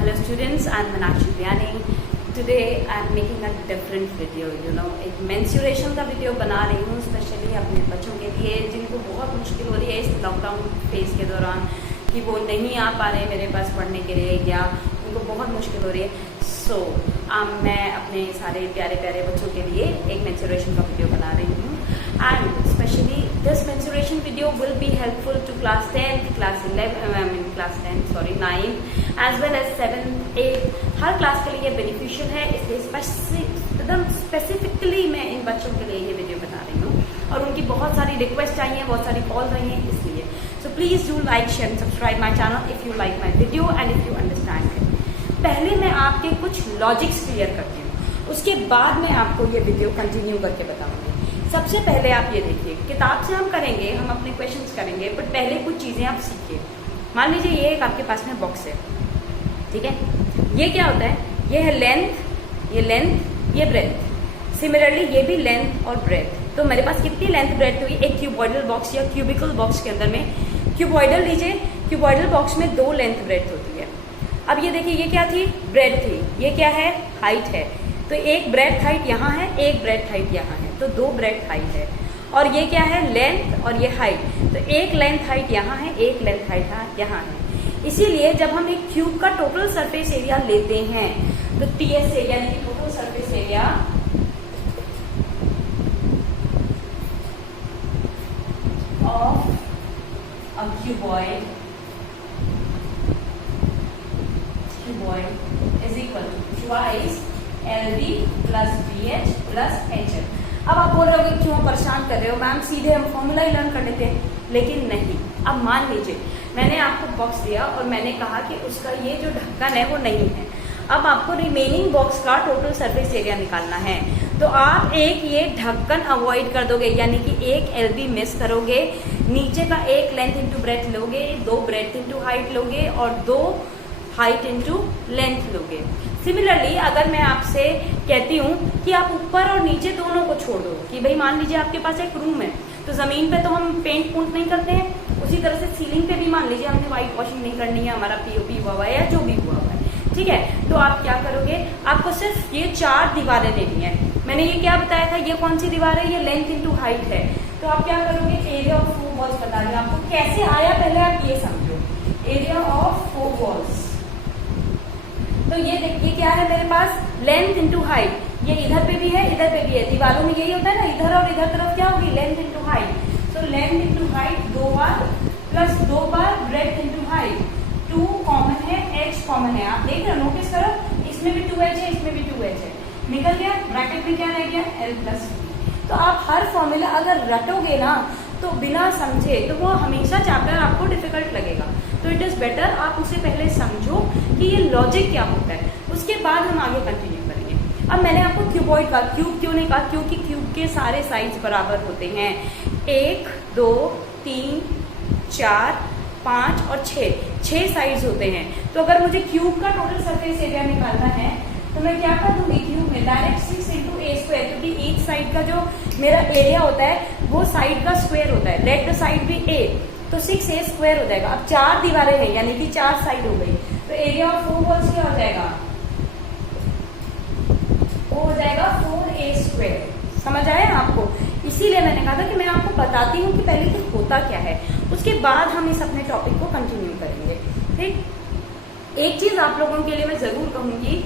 Hello students, I'm Meenakshi Vyani. Today I'm making a different video. एक mensuration का video बना रही हूँ स्पेशली अपने बच्चों के लिए जिनको बहुत मुश्किल हो रही है इस लॉकडाउन फेज के दौरान कि वो नहीं आ पा रहे मेरे पास पढ़ने के लिए या उनको बहुत मुश्किल हो रही है. मैं अपने सारे प्यारे प्यारे बच्चों के लिए एक mensuration का वीडियो बना रही हूँ. And especially this mensuration video will be helpful to class 10, class 9 as well as 7, 8. Her class के लिए ये बेनिफिशियल है, इसलिए एकदम स्पेसिफिकली मैं इन बच्चों के लिए ये वीडियो बना रही हूँ और उनकी बहुत सारी रिक्वेस्ट आई हैं, बहुत सारी कॉल आई हैं इसलिए. So please do like share and subscribe my channel if you like my video and if you understand it. पहले मैं आपके कुछ लॉजिक्स क्लियर करती हूँ, उसके बाद मैं आपको ये वीडियो कंटिन्यू करके बताऊंगी. सबसे पहले आप ये देखिए, किताब से हम करेंगे, हम अपने क्वेश्चंस करेंगे, बट पहले कुछ चीजें आप सीखिए. मान लीजिए ये एक आपके पास में बॉक्स है, ठीक है. ये क्या होता है? ये है लेंथ, ये ब्रेथ. सिमिलरली ये भी लेंथ और ब्रेथ. तो मेरे पास कितनी लेंथ ब्रेथ हुई? एक क्यूबॉइडल बॉक्स या क्यूबिकल बॉक्स के अंदर में क्यूबॉइडल लीजिए, क्यूबॉइडल बॉक्स में 2 लेंथ ब्रेथ होती है. अब ये देखिए, ये क्या थी? ब्रेथ थी. ये क्या है? हाइट है. तो एक ब्रेथ हाइट यहाँ है, एक ब्रेथ हाइट यहाँ है, तो 2 ब्रेथ हाइट है. और ये क्या है? लेंथ और ये हाइट. तो एक लेंथ हाइट यहाँ है, एक लेंथ हाइट यहाँ है. इसीलिए जब हम एक क्यूब का टोटल सरफेस एरिया लेते हैं तो टीएस से यानी कि total surface area of a cuboid is equal to twice LB plus BH plus HF. अब आप बोल रहे हो कि क्यों परेशान कर रहे हो मैम, सीधे हम फॉर्मूला ही लर्न कर लेते हैं. लेकिन नहीं. अब मान लीजिए मैंने आपको बॉक्स दिया और मैंने कहा कि उसका ये जो ढक्कन है वो नहीं है. अब आपको रिमेनिंग बॉक्स का टोटल सरफेस एरिया निकालना है. तो आप एक ये ढक्कन अवॉइड कर दोगे, यानी कि एक LB मिस करोगे, नीचे का एक लेंथ इंटू ब्रेथ लोगे, 2 ब्रेथ इंटू हाइट लोगे और 2 हाइट इंटू लेंथ लोगे. सिमिलरली अगर मैं आपसे कहती हूँ कि आप ऊपर और नीचे दोनों को छोड़ दो, कि भाई मान लीजिए आपके पास एक रूम है, तो जमीन पे तो हम पेंट पूंट नहीं करते हैं, उसी तरह से सीलिंग पे भी मान लीजिए हमने व्हाइट वॉशिंग नहीं करनी है, हमारा POP हुआ हुआ है या जो भी हुआ हुआ है, ठीक है. तो आप क्या करोगे? आपको सिर्फ ये 4 दीवारें लेनी है. मैंने ये क्या बताया था? ये कौन सी दीवार है? ये लेंथ इंटू हाइट है. तो आप क्या करोगे? एरिया ऑफ 4 वॉल्स बता रहे आपको कैसे आया, पहले आप ये समझो. एरिया ऑफ 4 वॉल्स, तो ये देखिए क्या है मेरे पास? Length into height. ये इधर पे भी है, इधर पे भी है. दीवारों में यही होता है ना, इधर और इधर तरफ क्या होगी? Length into height. तो लेंथ इंटू हाइट 2 बार प्लस 2 बार ब्रेथ इंटू हाइट. 2 कॉमन है, H कॉमन है. आप देख रहे हो, नोटिस करो, इसमें भी 2H है, इसमें भी 2H है. निकल गया. ब्रैकेट में क्या रह गया? L plus V. तो आप हर फॉर्मूला अगर रटोगे ना तो बिना समझे तो वो हमेशा चैप्टर आपको डिफिकल्ट लगेगा. तो इट इज बेटर आप उसे पहले समझो कि ये लॉजिक क्या होता है, उसके बाद हम आगे कंटिन्यू करेंगे. अब मैंने आपको क्यूबॉइड का क्यूब क्यों नहीं कहा? क्योंकि क्यूब के सारे साइड्स बराबर होते हैं. 1, 2, 3, 4, 5 और 6 साइड्स होते हैं. तो अगर मुझे क्यूब का टोटल सरफेस एरिया निकालना है तो मैं क्या कर दूंगी? क्यूब में डायरेक्ट 6 इंटू ए स्क्वायर, क्योंकि एक साइड का जो मेरा एरिया होता है वो साइड का स्क्वायर होता है. लेट द साइड भी A, तो 6A स्क्वायर हो जाएगा. अब 4 दीवारें हैं यानी कि 4 साइड हो गई. तो एरिया ऑफ 4 वॉल्स क्या हो जाएगा? वो हो जाएगा 4A स्क्वायर. समझ आया आपको? इसीलिए मैंने कहा था कि मैं आपको बताती हूँ कि पहले तो होता क्या है, उसके बाद हम इस अपने टॉपिक को कंटिन्यू करेंगे. ठीक. एक चीज आप लोगों के लिए मैं जरूर कहूंगी,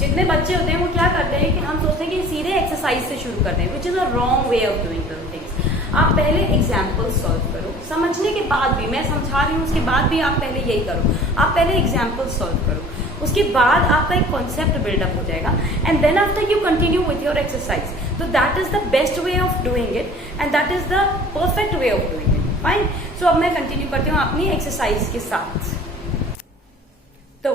जितने बच्चे होते हैं वो क्या करते हैं कि हम सोचते हैं कि सीधे एक्सरसाइज से शुरू करते हैं, which is a wrong way of doing the things. आप पहले एग्जाम्पल सॉल्व करो. समझने के बाद भी, मैं समझा रही हूँ उसके बाद भी आप पहले यही करो. आप पहले एग्जाम्पल सॉल्व करो, उसके बाद आपका एक कॉन्सेप्ट बिल्डअप हो जाएगा and then after you continue with your exercise. तो that is the best way of doing it and that is the perfect way of doing it. Fine. So अब मैं कंटिन्यू करती हूँ अपनी एक्सरसाइज के साथ. तो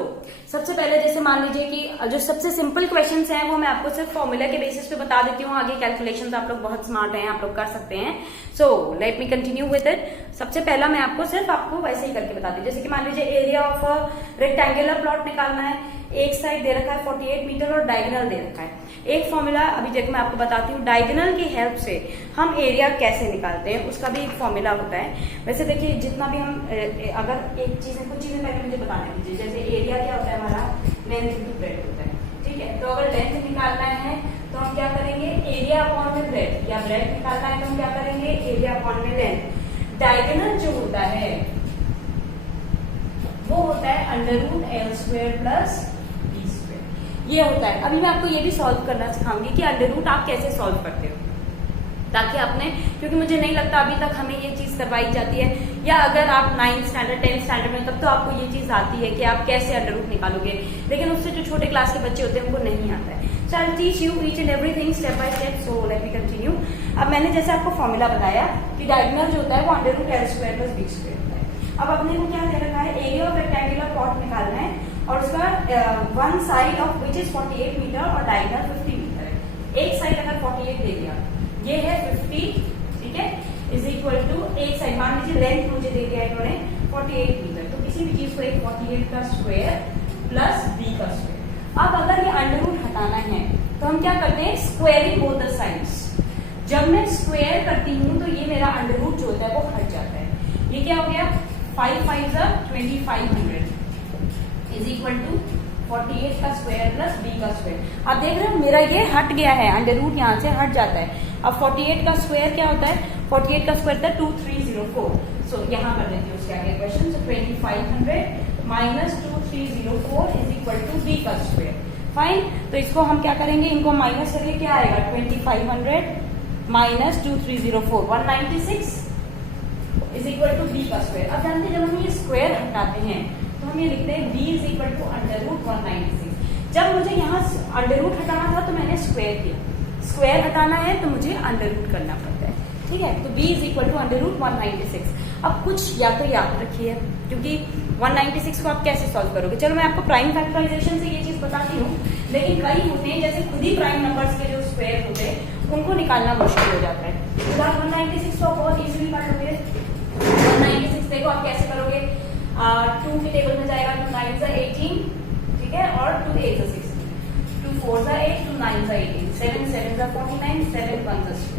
सबसे पहले जैसे मान लीजिए कि जो सबसे सिंपल क्वेश्चंस हैं वो मैं आपको सिर्फ फॉर्मूला के बेसिस पे बता देती हूँ. आगे कैलकुलेशंस आप लोग बहुत स्मार्ट हैं, आप लोग कर सकते हैं. सो let me continue with it. सबसे पहला मैं आपको वैसे ही करके बताती हूँ. जैसे कि मान लीजिए area of a rectangular plot निकालना है. एक साइड दे रखा है 48 मीटर और डायगोनल दे रखा है। एक फॉर्मूला अभी देखो मैं आपको बताती हूँ, डायगोनल की हेल्प से हम एरिया कैसे निकालते हैं उसका भी एक फॉर्मूला होता है। वैसे देखिए जितना भी हम अगर एक चीज कुछ चीजें पहले मुझे बताने दीजिए, जैसे एरिया क्या होता है हमारा, लेंथ इंटू ब्रेड्थ होता है, ठीक है। तो अगर लेंथ निकालना है तो हम क्या करेंगे, एरिया अपॉन में ब्रेड्थ, या ब्रेड्थ निकालना है तो हम क्या करेंगे, एरिया अपॉन में लेंथ। डायगोनल जो होता है वो होता है √L² प्लस B², ये होता है। अभी मैं आपको ये भी सॉल्व करना सिखाऊंगी कि अंडर आप कैसे सॉल्व करते हो, ताकि आपने, क्योंकि मुझे नहीं लगता अभी तक हमें ये चीज करवाई जाती है, या अगर आप 9th स्टैंडर्ड 10th स्टैंडर्ड में तब तो आपको ये चीज आती है कि आप कैसे अंडर निकालोगे, लेकिन उससे जो छोटे क्लास के बच्चे होते हैं उनको नहीं आता है। So I will teach you each and everything step by step, so let me continue. अब मैंने जैसे आपको फॉर्मूला बताया कि डायगोनल जो होता है वो √L² प्लस B² होता है। अब अपने को क्या दे रखा है, एरिया ऑफ रेक्टेंगुलर पॉट निकालना है और उसका one side of which is 48 metre और डायगोनल 50 मीटर है। एक साइड अगर 48 दे दिया, ये है 50, ठीक है, इज इक्वल टू एक साइड, मान लीजिए लेंथ मुझे दे दिया इन्होंने 48 मीटर, तो किसी भी चीज को एक 48 का स्क्वायर प्लस b का स्क्वायर। अब अगर ये अंडर रूट हटाना है तो हम क्या करते हैं, स्क्वायरिंग बोथ द साइड्स। जब मैं स्क्वायर करती हूँ तो ये मेरा अंडर रूट जो होता है वो हट जाता है। ये क्या हो गया, 5 5 2500 इज इक्वल टू 48 का स्क्वायर प्लस b का स्क्वायर। अब देख रहे हो मेरा ये हट गया है, अंडर रूट यहाँ से हट जाता है। अब 48 का स्क्वायर क्या होता है, 48 का स्क्वायर था 2304। सो यहाँ कर देती हूँ उसके आगे question. So 2500 minus 2304 is equal to b का स्क्वायर। फाइन, तो इसको हम क्या करेंगे, इनको माइनस करके क्या आएगा, 2500 minus 2304 196 is equal to b का स्क्वायर। अब जानते हैं जब हम ये स्क्वायर हटाते हैं तो हम ये लिखते हैं b इज इक्वल टू √196। जब मुझे यहाँ अंडर रूट हटाना था तो मैंने स्क्वायर किया, स्क्वायर हटाना है तो मुझे अंडर रूट करना पड़ता है, ठीक है। तो b इज इक्वल टू √196। अब कुछ या तो याद रखिए, क्योंकि 196 को आप कैसे सॉल्व करोगे। चलो मैं आपको प्राइम फैक्टराइजेशन से ये चीज बताती हूँ, लेकिन कई होते हैं जैसे खुद ही प्राइम नंबर्स के जो स्क्वायर होते हैं उनको निकालना मुश्किल हो जाता है। तो आप 196 को बहुत इजीली कर लोगे। 196 देखो आप कैसे करोगे, 2 के टेबल में जाएगा, 2 9 18, ठीक है, और 2 8 16, 2 4 8, 2 9 18, 7 7 49, 7 1 16।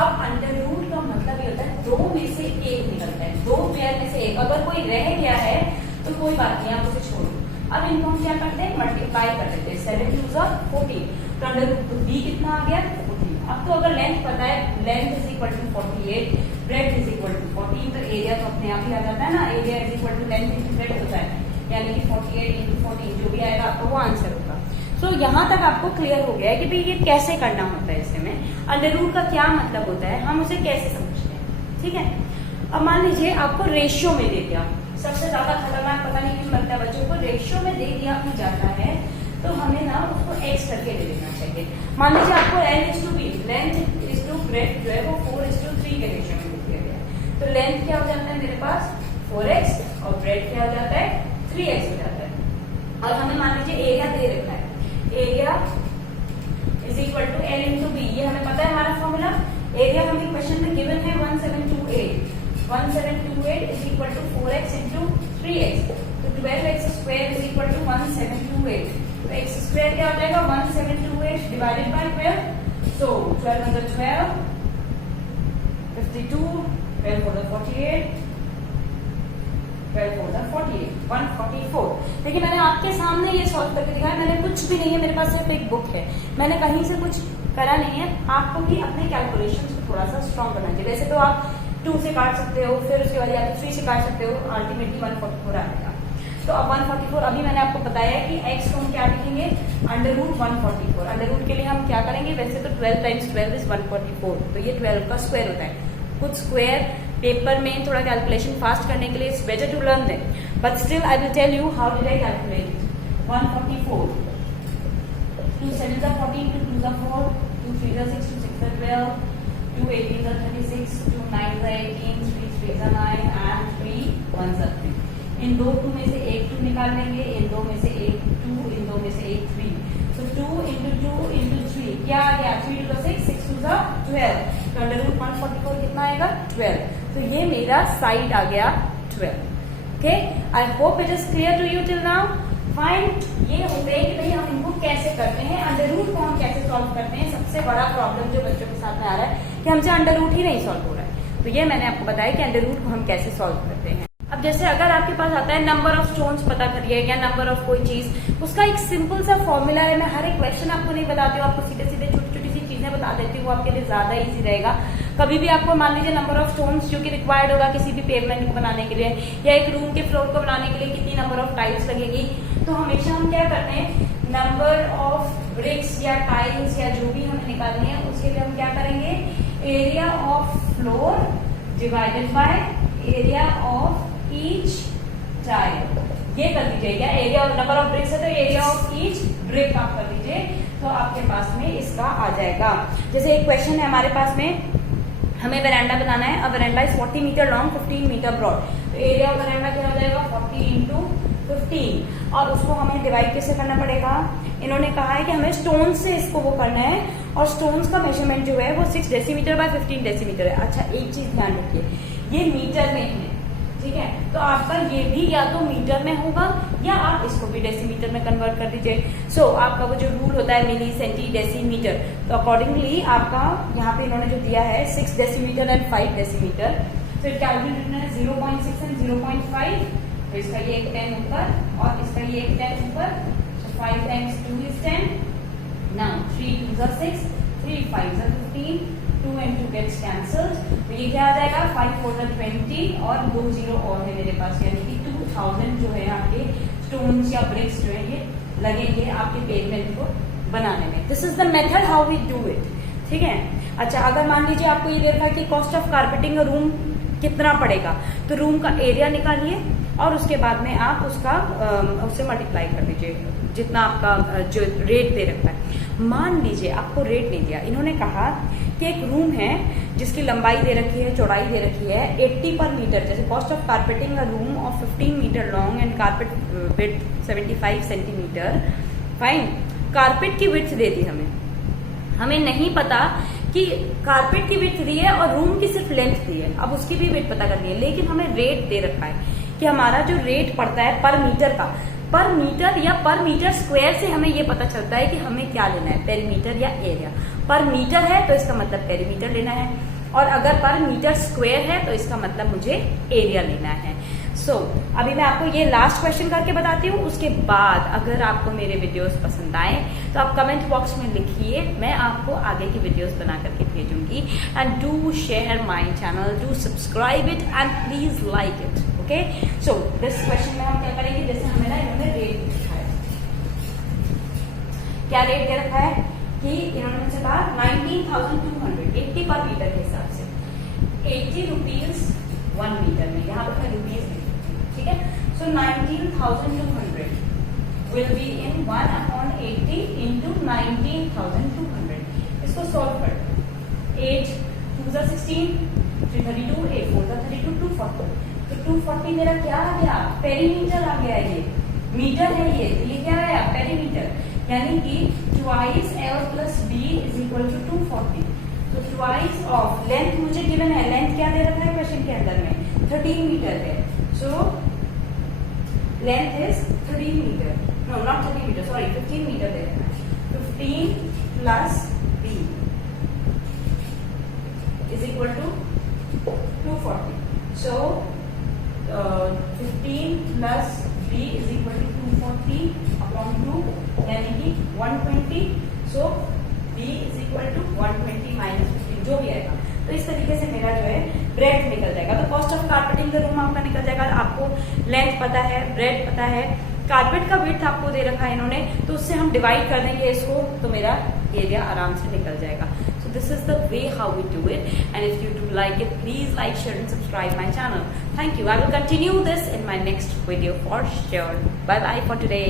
अब अंडर रूट का मतलब ये होता है 2 में से 1 निकलता है, 2 पेयर में से 1। अगर कोई रह गया है तो कोई बात नहीं, आप उसे छोड़ो। अब इनको हम क्या करते हैं, मल्टीप्लाई कर देते हैं, 7 2 14, तो अंडर रूट b कितना आ गया, 14। अब तो अगर लेंथ पता है, length is equal to 48, breadth is equal to 14, तो एरिया तो अपने आप ही आ जाता है ना, area is equal to length into breadth होता है, यानी कि 48 इंटू 14 जो भी आएगा आपको वो आंसर होगा। सो यहाँ तक आपको क्लियर हो गया है कि भाई ये कैसे करना होता है, इसमें अंडर रूट का क्या मतलब होता है, हम उसे कैसे समझते हैं, ठीक है। अब मान लीजिए आपको रेशियो में दे दिया, सबसे ज्यादा खतरनाक पता नहीं क्यों लगता है बच्चों को, रेशियो में दे दिया भी जाता है तो हमें ना उसको x करके दे देना चाहिए। मान लीजिए आपको l/b, length is to breadth जो है वो 4:3 के रेशियो में दिया गया है, तो लेंथ क्या हो जाता है मेरे पास 4x और ब्रेड्थ क्या हो जाता है 3x हो जाता है। और हमें मान लीजिए एरिया दे रखा है, area is equal to l into b, ये हमें पता है हमारा फॉर्मूला। एरिया हमें क्वेश्चन में गिवन है 1728 is equal to 4x into 3x, तो 12x square is equal to 1728, तो x स्क्वायर क्या हो जाएगा 1728 डिवाइडेड बाय 12, सो 12 12 52, 12 4 48, 12 4 48, 144। देखिए मैंने आपके सामने ये सॉल्व करके दिखाया, मैंने कुछ भी नहीं है, मेरे पास सिर्फ एक बुक है, मैंने कहीं से कुछ करा नहीं है। आपको भी अपने कैलकुलेशंस को थोड़ा सा स्ट्रॉन्ग करना चाहिए। वैसे तो आप 2 से काट सकते हो, फिर उसके बाद आप 3 से काट सकते हो, अल्टीमेटली 144 आएगा। तो अब 144 अभी मैंने आपको बताया है कि x को हम क्या लिखेंगे, अंडर रूट 144। अंडर रूट के लिए हम क्या करेंगे, वैसे तो 12 टाइम्स 12 इज 144, तो ये 12 का स्क्वायर होता है। कुछ स्क्वायर पेपर में थोड़ा कैलकुलेशन फास्ट करने के लिए it's better to learn them, but still I will tell you how did I calculate 144। 2 7 14, 2 2 4, 2 3 6, 2 6 12, 2 18 36, 2 9 18, 3 3 9 and 3 1 3। इन 2 2 में से एक 2 निकाल लेंगे, इन 2 में से एक 2, इन 2 में से एक 3, तो 2 into 2 into 3 क्या आ गया, 3 to 6, 6 to 12, तो अंडर रूट 144 कितना आएगा 12, तो ये मेरा साइड आ गया 12। Okay, I hope it is clear to you till now. Fine, ये हो गए कि भाई हम इनको कैसे करते हैं, अंडर रूट को हम कैसे सॉल्व करते हैं। सबसे बड़ा प्रॉब्लम जो बच्चों के साथ में आ रहा है कि हमसे अंडर रूट ही नहीं सॉल्व हो रहा है, तो ये मैंने आपको बताया कि अंडर रूट को हम कैसे सॉल्व करते हैं। अब जैसे अगर आपके पास आता है नंबर ऑफ स्टोन्स पता करिए या नंबर ऑफ कोई चीज, उसका एक सिंपल सा फॉर्मूला है। मैं हर एक क्वेश्चन आपको नहीं बताती हूँ, आपको सीधे सीधे छोटी छोटी सी चीजें बता देती हूँ, वो आपके लिए ज्यादा इजी रहेगा। कभी भी आपको मान लीजिए नंबर ऑफ स्टोन्स जो कि रिक्वायर्ड होगा किसी भी पेवमेंट को बनाने के लिए या एक रूम के फ्लोर को बनाने के लिए कितनी नंबर ऑफ टाइल्स लगेगी, तो हमेशा हम क्या करते हैं, नंबर ऑफ ब्रिक्स या टाइल्स या जो भी हमें निकालनी है उसके लिए हम क्या करेंगे, area of floor divided by area of each tile, ये कर दीजिए। क्या area of number of BRICS है तो एरिया ऑफ ईच ब्रिक आप कर दीजिए, तो आपके पास में इसका आ जाएगा। जैसे एक क्वेश्चन है हमारे पास में, हमें वरांडा बनाना है। अब veranda is 40 metre long 15 metre broad, तो एरिया ऑफ वरांडा क्या हो जाएगा 40 इंटू 15, और उसको हमें डिवाइड कैसे करना पड़ेगा, इन्होंने कहा है कि हमें स्टोन से इसको वो करना है, और स्टोन्स का मेजरमेंट जो है वो 6 डेसीमीटर बाय 15 डेसीमीटर है। अच्छा एक चीज ध्यान रखिए, ये मीटर में है, ठीक है, तो आपका ये भी या तो मीटर में होगा या आप इसको भी डेसीमीटर में कन्वर्ट कर दीजिए। सो आपका वो जो रूल होता है मिली सेंटी डेसीमीटर, तो अकॉर्डिंगली आपका यहाँ पे इन्होंने जो दिया है 6 डेसीमीटर एंड 5 डेसीमीटर, तो it can be written as 0.6 and 0.5, तो इसका ये एक 10 ऊपर और इसका ये एक 10 ऊपर, so 5 times 2 is 10, now 3 2s are 6, 3 5s are 15, 2 and 2 gets cancelled, तो ये क्या आ जाएगा 5 4 20 और 2 जीरो और है मेरे पास, यानी कि 2000 जो है आपके स्टोन्स या ब्रिक्स जो है ये लगेंगे आपके पेवमेंट को बनाने में। This is the method how we do it, ठीक है। अच्छा अगर मान लीजिए आपको ये देखा कि कॉस्ट ऑफ कारपेटिंग रूम कितना पड़ेगा, तो रूम का एरिया निकालिए और उसके बाद में आप उसका उससे मल्टीप्लाई कर दीजिए जितना आपका जो रेट दे रखा है। मान लीजिए आपको रेट नहीं दिया, इन्होंने कहा कि एक रूम है जिसकी लंबाई दे रखी है, चौड़ाई दे रखी है 80 पर मीटर, जैसे cost of carpeting a room of 15 metre long and carpet width 75 centimetre. Fine, carpet की विड्थ दे दी हमें नहीं पता कि कारपेट की विड्थ दी है और रूम की सिर्फ लेंथ दी है, अब उसकी भी विड्थ पता करनी है, लेकिन हमें रेट दे रखा है कि हमारा जो रेट पड़ता है पर मीटर का, पर मीटर या पर मीटर स्क्वायर से हमें ये पता चलता है कि हमें क्या लेना है, पेरीमीटर या एरिया। पर मीटर है तो इसका मतलब पेरीमीटर लेना है, और अगर पर मीटर स्क्वायर है तो इसका मतलब मुझे एरिया लेना है। सो अभी मैं आपको ये लास्ट क्वेश्चन करके बताती हूँ, उसके बाद अगर आपको मेरे वीडियोस पसंद आए तो आप कमेंट बॉक्स में लिखिए, मैं आपको आगे की वीडियोस बना करके भेजूंगी। And do share my channel, do subscribe it and please like it, okay. So this question में हम क्या करेंगे, जैसे हमें ना इन्होंने रेट दिखा है, क्या रेट दे रखा है कि इन्होंने मुझसे कहा 19,200 80 पर मीटर के हिसाब से, 80 रुपीज 1 मीटर में, यहाँ पर मैं रुपीज लिखती हूँ, ठीक है। सो 19,200 विल बी इन 1/80 इंटू 19,200। इसको सॉल्व कर, 8 2 16, 3 32, 8 4 32, 240, तो 240 मेरा क्या आ गया, पेरीमीटर आ गया, ये मीटर है ये क्या आया पेरीमीटर, यानी कि twice L plus B is equal to 240। तो ट्वाइस ऑफ लेंथ मुझे गिवन है, लेंथ क्या दे रखा है क्वेश्चन के अंदर में 13 मीटर है, so length is 13 metre, no not 13 metre sorry 15 metre दे रखा है, 15 plus B is equal to 240, so 15 plus B is equal to 240 upon 2 यानी कि 120, so B is equal to 120 minus 15 जो भी आएगा। तो इस तरीके से मेरा जो है ब्रेड निकल जाएगा। तो कॉस्ट ऑफ कारपेटिंग का रूम आपका निकल जाएगा, आपको लेंथ पता है, ब्रेड पता है, कारपेट का विड्थ आपको दे रखा है इन्होंने, तो उससे हम डिवाइड कर देंगे इसको, तो मेरा एरिया आराम से निकल जाएगा। So this is the way how we do it, and if you do like it, please like, share and subscribe my channel. Thank you. I will continue this in my next video for sure. Bye bye for today.